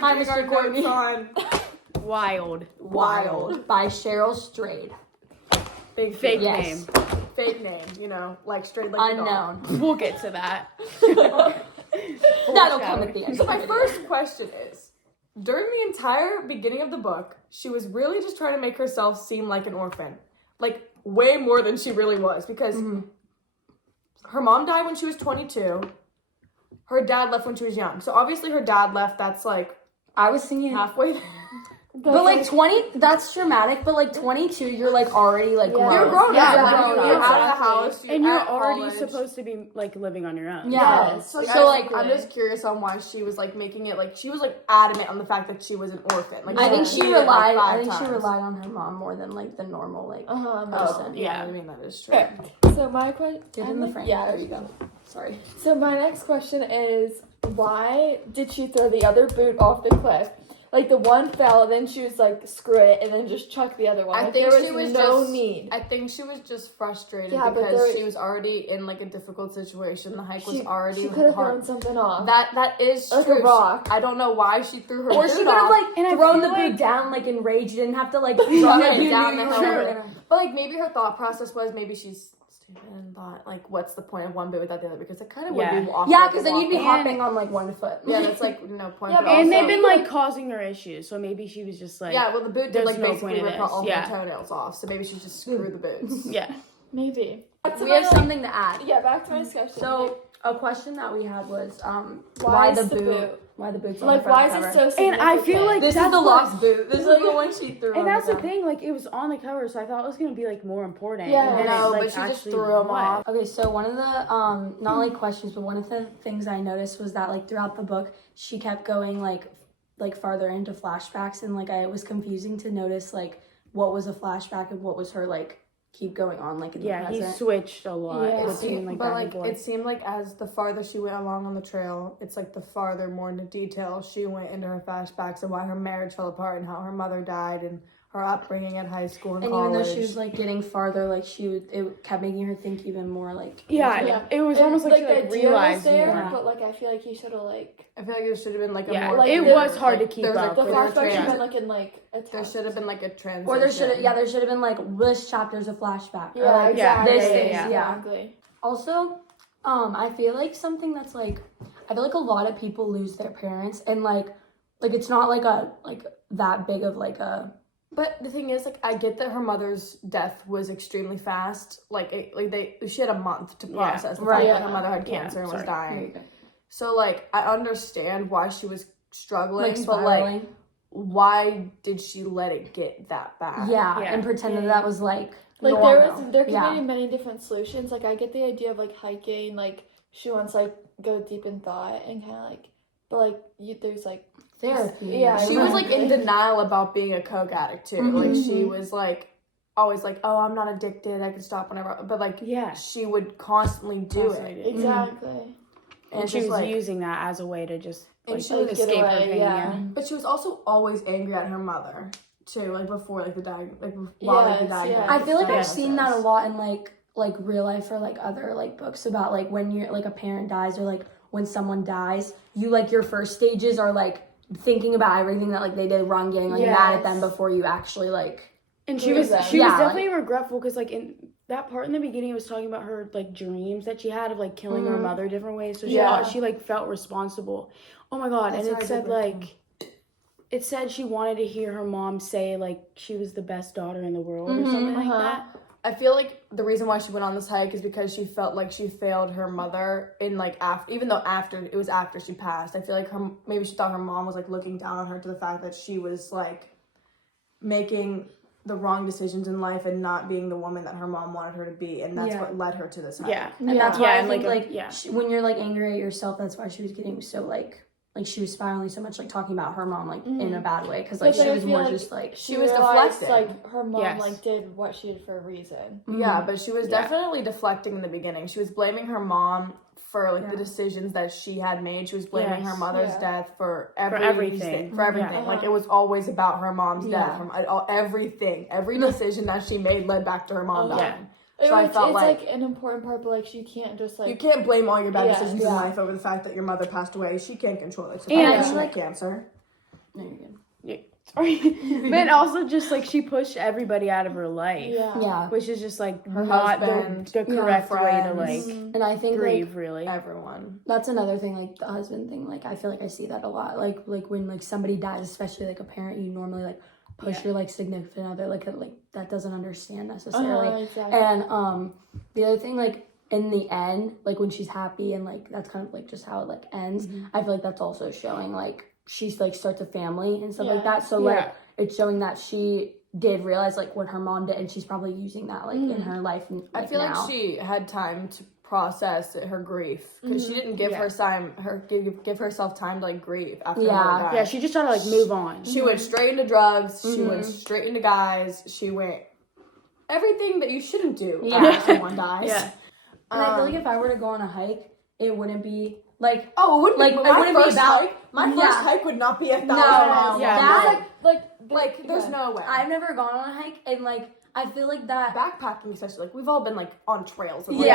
we're Hi, doing Mr. our Courtney. notes on Wild by Cheryl Strayed. Big Fake Yes. name. fake name, you know, like straight like Unknown. We'll get to that. That'll come at the end. So my first question is, during the entire beginning of the book, she was really just trying to make herself seem like an orphan. Like, way more than she really was. Because her mom died when she was 22. Her dad left when she was young. So obviously her dad left, that's like I was thinking halfway there. But like 20, that's dramatic. But like 22, you're like already like grown. You're grown. Yeah, Exactly. You're out of the house. And you're at already college. supposed to be like living on your own. Yeah. Yes. So like, like I'm just curious on why she was like making it like she was like adamant on the fact that she was an orphan. Like I think she repeated it, relied. like, I 5 think she times. relied on her mom more than like the normal like Oh, person. yeah. I mean that is true. Okay, so my question. Get in the frame. Yeah, There you go. Sorry. So my next question is, why did she throw the other boot off the cliff? Like the one fell, and then she was like, "Screw it," and then just chuck the other one. I Like, think there she was no just, need. I think she was just frustrated Yeah, but because she was already in like a difficult situation. The hike was already She could have hard. thrown something off. That is Like true. a rock. I don't know why she threw her Or boot she could have off. like And I thrown feel the boot like- down like enraged. Didn't have to like Run run it down the hill. Sure. But like maybe her thought process was maybe she's stupid and thought like, what's the point of one boot without the other? Because it kind of would be awkward. Yeah, because then you'd be to walk. hopping on like one foot. Yeah, that's like no point. Yeah, but but And also, they've been like causing her issues, so maybe she was just like, yeah, well the boot did there's like no basically point in rip all this. her Yeah. toenails off. So maybe she just screwed the boots. yeah. Maybe. We have something to add. Yeah, back to my discussion. So a question that we had was Why why the is the boot? boot? Why the boots? like, on the why front is it cover? so significant? And I feel like This is that's the what- lost boot. This is the one she threw. And on that's the ground. thing, like it was on the cover, so I thought it was gonna be like more important. Yeah. and then No, it, like, but she just actually threw 'em was. off. Okay, so one of the not like questions, but one of the things I noticed was that like throughout the book, she kept going like farther into flashbacks, and like I was confusing to notice like what was a flashback and what was her like keep going on like in the Yeah, he present. switched a lot Yeah. between like but back like and forth. it seemed like as the farther she went along on the trail, it's like the farther more into detail she went into her flashbacks and why her marriage fell apart and how her mother died and her upbringing at high school and And college. even though she was like getting farther, like it kept making her think even more like yeah, Yeah. it was almost like she the like idea was realized there, more. but like I feel like you should have like I feel like there should have been like a Yeah, more. like, it there was was, hard like, to keep there was, up. the Like, flashback there should have was been like in like a there should have been like a transition. or there should have been like this chapter's a flashback. Or, Yeah, like, exactly. This Yeah, is, yeah. Exactly. Also, I feel like something that's like I feel like a lot of people lose their parents and like it's not like a like that big of like a. But the thing is, like, I get that her mother's death was extremely fast. She had a month to process the fact that her mother had cancer and was dying. So, like, I understand why she was struggling, Like but, like, spiraling. why did she let it get that bad? Yeah, Yeah. and pretended that was like Like normal. there could Yeah. be many different solutions. Like I get the idea of like hiking, like she wants to like go deep in thought and kind of like, but like there's like therapy. Yeah, She was, like, in denial about being a coke addict, too. Like, she was, like, always like, oh, I'm not addicted. I can stop whenever. But, like, Yeah. she would constantly do it. exactly. And she just, was like, using that as a way to just And like, she would get escape her away, pain. yeah. But she was also always angry at her mother, too, like, before, like, while the Yes, diagnosis. yeah. I feel like I've diagnosis. seen that a lot in like real life or like other like books about like when you're like a parent dies or like when someone dies, you like your first stages are like thinking about everything that like they did wrong, getting like mad at them before you actually like. And she Who was is that? she was Yeah, definitely regretful because like in that part in the beginning it was talking about her like dreams that she had of like killing her mother different ways. So she like felt responsible. Oh my god! That's and what it I said did with like it said she wanted to hear her mom say like she was the best daughter in the world or something like that. I feel like the reason why she went on this hike is because she felt like she failed her mother in like after, even though after she passed. I feel like maybe she thought her mom was like looking down on her to the fact that she was like making the wrong decisions in life and not being the woman that her mom wanted her to be, and that's what led her to this hike. Yeah, And that's why I and think like when you're like angry at yourself, that's why she was getting so like she was spiraling so much, like talking about her mom like in a bad way because like But she I was feel more like just like she was realized, deflecting. like her mom Yes. like did what she did for a reason. Yeah, but she was definitely deflecting in the beginning. She was blaming her mom for like the decisions that she had made. She was blaming her mother's death for everything. For everything. Like it was always about her mom's death. Every decision that she made led back to her mom dying. So I felt it's like an important part, but like you can't just like you can't blame all your bad Yeah. decisions in life over the fact that your mother passed away. She can't control it. So And she had cancer. No, you're good. Sorry. But also just like she pushed everybody out of her life. Yeah. Which is just like Her not husband, the correct way to friends. like And I think grieve, really. Everyone. that's another thing, like the husband thing. Like I feel like I see that a lot. Like when like somebody dies, especially like a parent, you normally like push your like significant other like that doesn't understand necessarily. Exactly. And the other thing, like in the end, like when she's happy and like that's kind of like just how it like ends. I feel like that's also showing like she's like starts a family and stuff like that. So like it's showing that she did realize like what her mom did, and she's probably using that like in her life. And, like, I feel now. like she had time to process her grief because she didn't give give herself time to like grieve after her mother died. Yeah, she just tried to like move on. She went straight into drugs. She went straight into guys. She went everything that you shouldn't do after someone dies. Yeah. And I feel like if I were to go on a hike, it wouldn't be like it wouldn't like be, it wouldn't be about my first hike would not be 1,000 miles. Yeah. long. Like there's no way. I've never gone on a hike, and like I feel like that. Backpacking, especially, like we've all been like on trails. And, But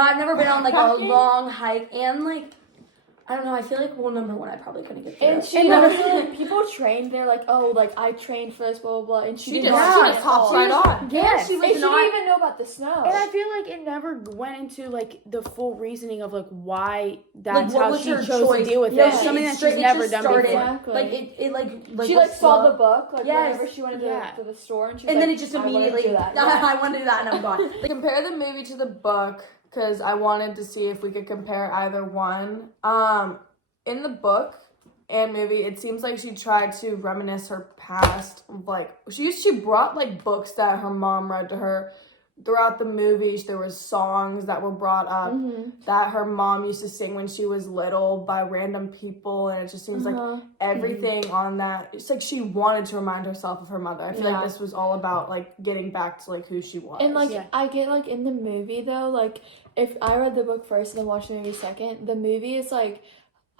I've never been on like a long hike, and like I don't know. I feel like number one, I probably couldn't get through. And she like people trained. They're like, oh, like I trained for this, blah blah blah. And she just not. hopped right on. Yes. she was And she not. didn't even know about the snow. And I feel like it never went into like the full reasoning of like why Like, that's what how was she her chose choice? to deal with Yeah, it. Something that straight- she's it never just done started, before. Exactly. Like it like she was like saw slow. the book, like Yes. whenever she went to the store, and she was And like, then it just I wanna immediately. do that. I want to do that, and I'm gone. Compare the movie to the book because I wanted to see if we could compare either one. In the book and movie, it seems like she tried to reminisce her past. Like she brought like books that her mom read to her. Throughout the movie, there was songs that were brought up that her mom used to sing when she was little by random people, and it just seems like everything on that. It's like she wanted to remind herself of her mother. I feel like this was all about like getting back to like who she was. And like I get like in the movie though, like if I read the book first and then watched the movie second, the movie is like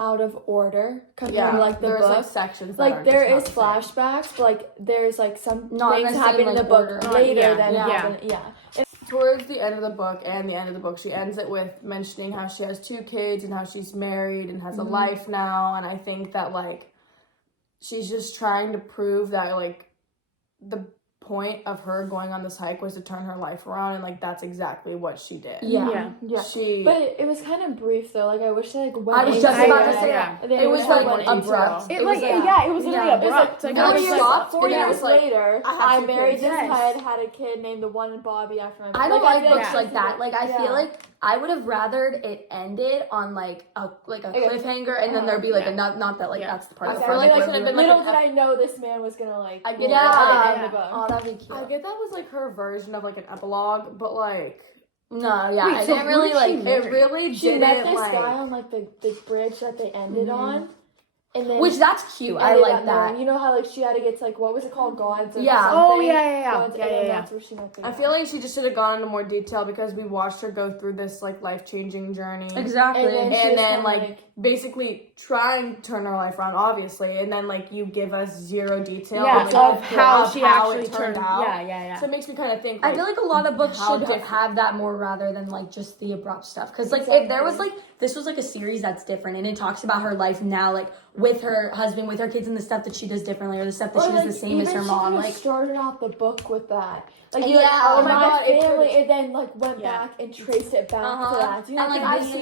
out of order compared to like the there's book. like sections that Like are there just is not the same. flashbacks, but like there's like some Not in things the happen same, in the like, book order. later than Yeah. happen. Yeah. Towards the end of the book and the end of the book, she ends it with mentioning how she has 2 kids and how she's married and has a life now. And I think that like she's just trying to prove that like the point of her going on this hike was to turn her life around, and like that's exactly what she did. Yeah. She But it was kind of brief though. Like I wish they like went. I was into just about to it. say that. They it was went like into abrupt. It was like it was literally yeah. abrupt. It was Like, I like was you like, stopped, 4 and it years was like, later, I have I 2 married kids. this Yes. guy, had a kid named the one Bobby after my. I don't like feel books like that. Like I Yeah. feel like I would have rathered it ended on like a cliffhanger, and then there'd be like a not that like that's the part of the I feel like project that where could have we been were Little did I know this man was gonna like. I get Yeah. in the book. oh, that'd be cute. I get that was like her version of like an epilogue, but like No, yeah, Wait, I so didn't who really did she like marry? it. Really She didn't met this like, guy on like the bridge that they ended on, and then which that's cute. I ended like up that. marrying. You know how like she had to get to like what was it called, Gods? Or Yeah. something? Oh, yeah. Gods, Yeah, and then yeah. That's where she met the I guy. feel like she just should have gone into more detail because we watched her go through this like life-changing journey. Exactly. And then she And was then kinda, like basically trying to turn her life around, obviously, and then like you give us zero detail Yeah, like, of how she actually it turned out. Yeah. So it makes me kind of think. I feel like a lot of books how should different- have that more rather than like just the abrupt stuff. Because like if there was like this was like a series that's different and it talks about her life now, like with her husband, with her kids, and the stuff that she does differently or the stuff that she does the same as her mom. Like started out the book with that. Like Yeah, you're like, oh my my God, it family, could've- and then like went back and traced it back to that. Do you know And, what like, I mean?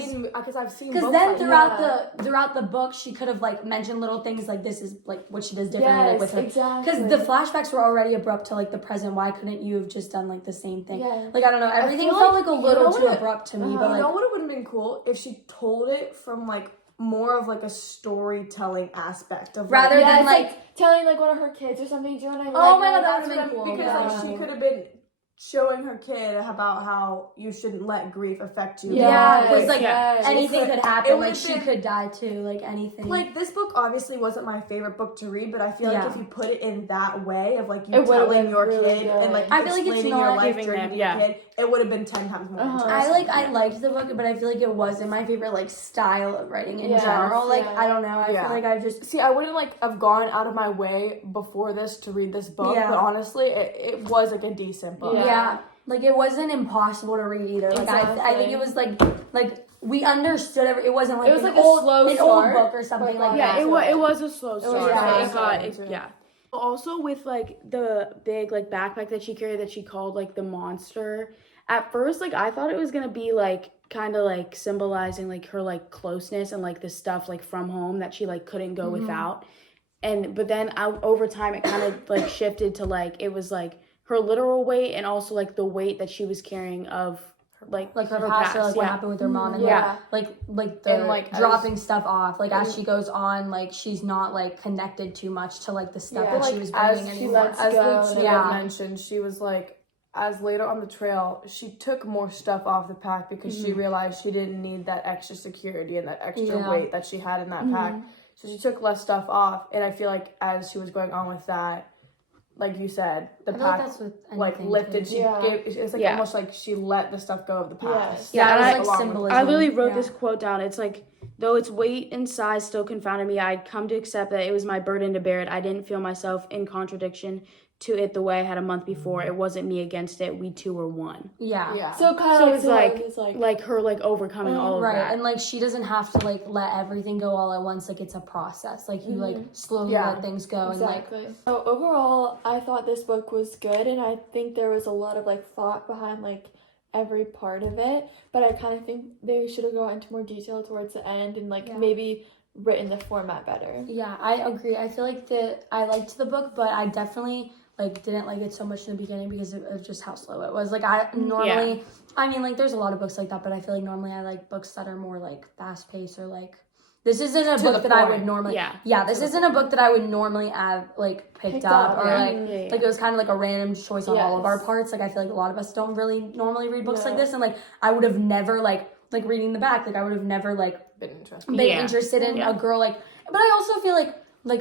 I've seen because books then like throughout the book she could have like mentioned little things like this is like what she does differently like, Yes, with her exactly. because the flashbacks were already abrupt to like the present. Why couldn't you have just done like the same thing? Yeah. Like I don't know, everything feel felt like- like a you little know too what? abrupt to me. You But like know what would have been cool if she told it from like more of like a storytelling aspect of Rather like, than, it's like- telling like one of her kids or something. Do you know what I mean? Oh Like, my God, that that's would've been what cool. because Yeah. like she could have been showing her kid about how you shouldn't let grief affect you. yeah, Yes, because like yes. anything It could could- happen. it Like would've she been- could die too. Like anything. Like this book obviously wasn't my favorite book to read, but I feel like Yeah. if you put it in that way of like you It would've telling been your really kid good. and like I feel like it's explaining not your life giving journey them- to your yeah. kid, it would have been 10 times more interesting. I liked the book, but I feel like it wasn't my favorite like style of writing in Yes, general. Like yeah. I don't know. I Yeah. feel like I just See, I wouldn't like have gone out of my way before this to read this book, Yeah. but honestly, it was like a decent book. yeah. like it wasn't impossible to read either. Like I think it was like we understood it wasn't like it was an like old, a slow an start, old book or something like Yeah, that. it was a slow start. Yeah. Yeah. Also with like the big like backpack that she carried that she called like the monster. At first, like I thought it was gonna be like kind of like symbolizing like her like closeness and like the stuff like from home that she like couldn't go without. But then over time it kind of like shifted to like it was like her literal weight and also like the weight that she was carrying of like her past, like what happened with her mom, and like the and, like, dropping stuff off. Like as she goes on, like she's not like connected too much to like the stuff that she was bringing anymore. As Lucia mentioned, she was like, as later on the trail, she took more stuff off the pack because she realized she didn't need that extra security and that extra weight that she had in that pack. So she took less stuff off, and I feel like as she was going on with that, like you said, the pack like lifted. She gave. It's like almost like she let the stuff go of the past. Yeah, it was like symbolism. I literally wrote this quote down. It's like, though its weight and size still confounded me, I'd come to accept that it was my burden to bear it. I didn't feel myself in contradiction to it the way I had a month before. It wasn't me against it. We two were one. Yeah. So kind of it's like her like overcoming all of that. And like she doesn't have to like let everything go all at once. Like it's a process. Like you like slowly let things go and like. So overall, I thought this book was good, and I think there was a lot of like thought behind like every part of it. But I kind of think they should have gone into more detail towards the end and like maybe written the format better. Yeah, I agree. I feel like I liked the book, but I definitely like didn't like it so much in the beginning because of just how slow it was. Like I normally, I mean, like there's a lot of books like that, but I feel like normally I like books that are more like fast paced or like. This isn't a book that I would normally. Yeah. This isn't a book that I would normally have like picked up or like it was kind of like a random choice on all of our parts. Like I feel like a lot of us don't really normally read books like this, and like I would have never like reading the back. Like I would have never like been interested in a girl like. But I also feel like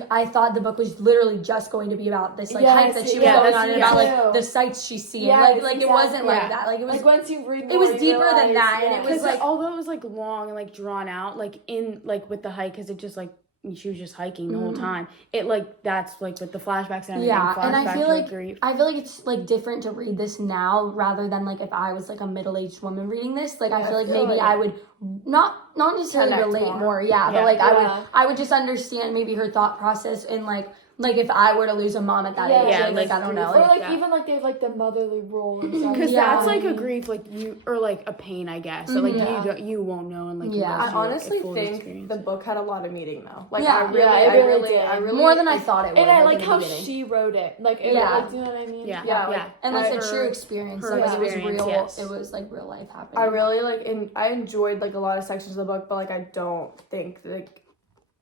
I thought the book was literally just going to be about this like hike that she was going on and about like the sights she's seeing. Like it wasn't like that. Like it was like once you read more, it was deeper than that, and it was like although it was like long and like drawn out, like in like with the hike, because it just like she was just hiking the whole time. It like that's like with the flashbacks and everything. And I feel like it's like different to read this now rather than like if I was like a middle-aged woman reading this. Like I feel like maybe I would not necessarily relate more. But like I would just understand maybe her thought process and like if I were to lose a mom at that age, like I don't know, or like even like there's like the motherly role and stuff. Because that's like a grief, like you or like a pain, I guess. So like you won't know and like I honestly think the book had a lot of meaning though. Like I really more than I thought it would. And I like how she wrote it. Like it, like, do you know what I mean? And like the true experience. Like it was real. It was like real life happening. I really like, and I enjoyed like a lot of sections of the book, but like I don't think like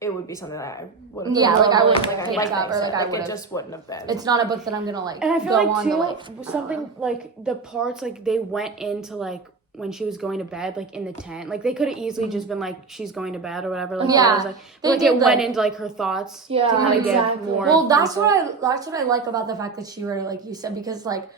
it would be something that I would have I would pick up or like I would it just wouldn't have been. It's not a book that I'm gonna like and I feel go like on too, to like something like the parts like they went into like when she was going to bed like in the tent, like they could have easily just been like she's going to bed or whatever, like it was like it went into like her thoughts to kind of get more. Well, that's what I like about the fact that she wrote it like you said, because like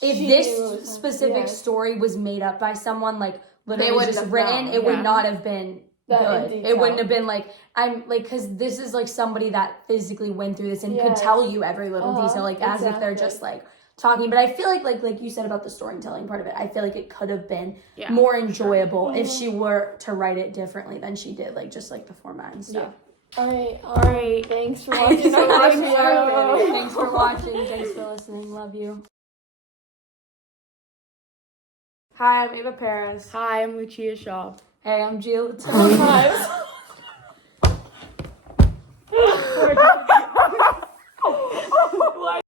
if this specific story was made up by someone like literally just written, it would not have been good. It wouldn't have been like I'm like, because this is like somebody that physically went through this and could tell you every little detail, like as if they're just like talking. But I feel like you said about the storytelling part of it, I feel like it could have been more enjoyable if she were to write it differently than she did, like just like the format and stuff. All right. Thanks for watching. Thanks for watching. Thanks for listening. Love you. Hi, I'm Ava Paris. Hi, I'm Lucia Schaab. Hey, I'm Jill.